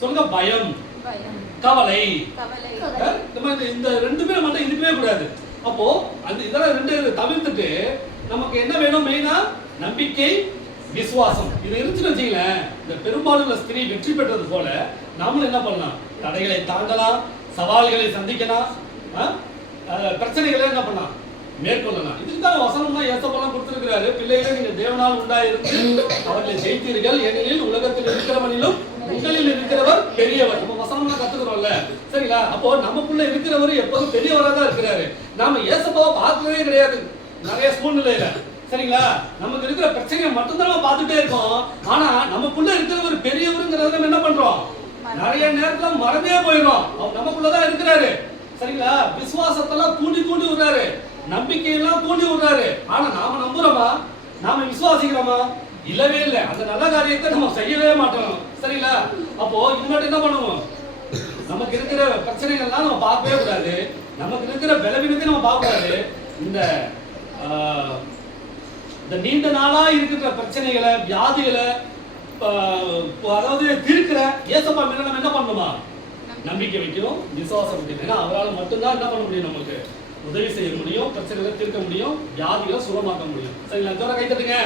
சொல்லுங்க பயம். கவலை. இந்த இந்த ரெண்டுமே மட்டும் இருக்கவே கூடாது. அப்போ அந்த இதெல்லாம் ரெண்டு தவிர்த்துட்டு நமக்கு என்ன வேணும் மெயினா நம்பிக்கை விசுவாசம். இது இருந்துச்சுன்னு வச்சுங்களேன் இந்த பெரும்பாலுள்ள ஸ்திரீ வெற்றி பெற்றது போல நாமளும் என்ன பண்ணலாம்? தடைகளை தாண்டலாம் சவால்களை சந்திக்கலாம் பிரச்சனைகளை என்ன பண்ணலாம்? மேற்கொள்ளலாம். இதுக்கு தான் வசனம் தான் ஏசப்பெல்லாம் கொடுத்திருக்கிறாரு பிள்ளைகளே நீங்க தேவனால் உண்டாயிருந்து அவர்களை ஜெயித்தீர்கள். ஏனெனில் உலகத்தில் இருக்கிறவனிலும் பெரியவர். நம்ம வசனம்லாம் கத்துக்கிறோம்ல. சரிங்களா? அப்போ நமக்குள்ள இருக்கிறவர் எப்போதும் பெரியவராக தான் இருக்கிறாரு. நாம ஏசப்பாவை பார்க்கவே கிடையாது. நிறைய சூழ்நிலையில சரிங்களா? நமக்கு இருக்கிற பிரச்சனையை மட்டும்தான் நம்ம பார்த்துட்டே இருக்கோம். ஆனா நமக்குள்ள இருக்கிறவர் பெரியவருங்கிறத நம்ம என்ன பண்றோம்? நிறைய நேரத்துல மறந்தே போயிடும் அவர் நமக்குள்ளதான் இருக்கிறாரு. சரிங்களா? விசுவாசத்தெல்லாம் தூண்டி தூண்டி விடுறாரு. நம்பிக்கையெல்லாம் தூண்டி விடுறாரு. ஆனா நாம நம்புறோமா? நாம விசுவாசிக்கிறோமா? இல்லவே இல்லை. அந்த நல்ல காரியத்தை நம்ம செய்யவே மாட்டோம். சரிங்களா? அப்போ இனிமேட்டு என்ன பண்ணுவோம்? நமக்கு இருக்கிற பிரச்சனைகள்லாம் நம்ம பார்க்கவே கூடாது. நமக்கு இருக்கிற பலவீனத்தை நம்ம பார்க்க கூடாது. இந்த இந்த நீண்ட நாளா இருக்கிற பிரச்சனைகளை வியாதிகளை அதாவது தீர்க்கிற ஏசப்பா மேல நம்ம என்ன பண்ணணுமா நம்பிக்கை வைக்கணும் விசுவாசம் வைக்கணும் ஏன்னா அவரால் மட்டும்தான் என்ன பண்ண முடியும் நம்மளுக்கு உதவி செய்ய முடியும் பிரச்சனைகளை தீர்க்க முடியும் வியாதிகளை சுகமாக்க முடியும். சரிங்களா? ஜோர கை தட்டுங்க.